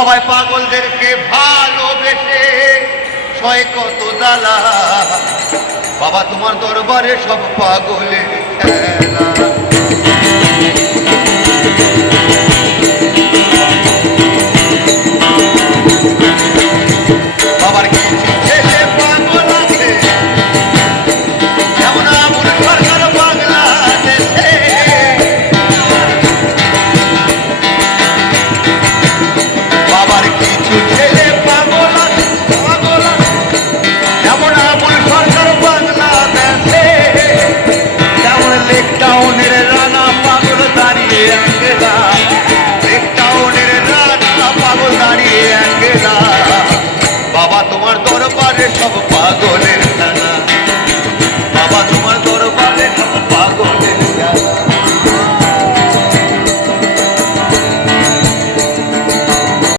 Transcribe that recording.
সবাই পাগলদেরকে ভালোবেসে সয় কত জ্বালা। বাবা তোমার দরবারে সব পাগলের খেলা।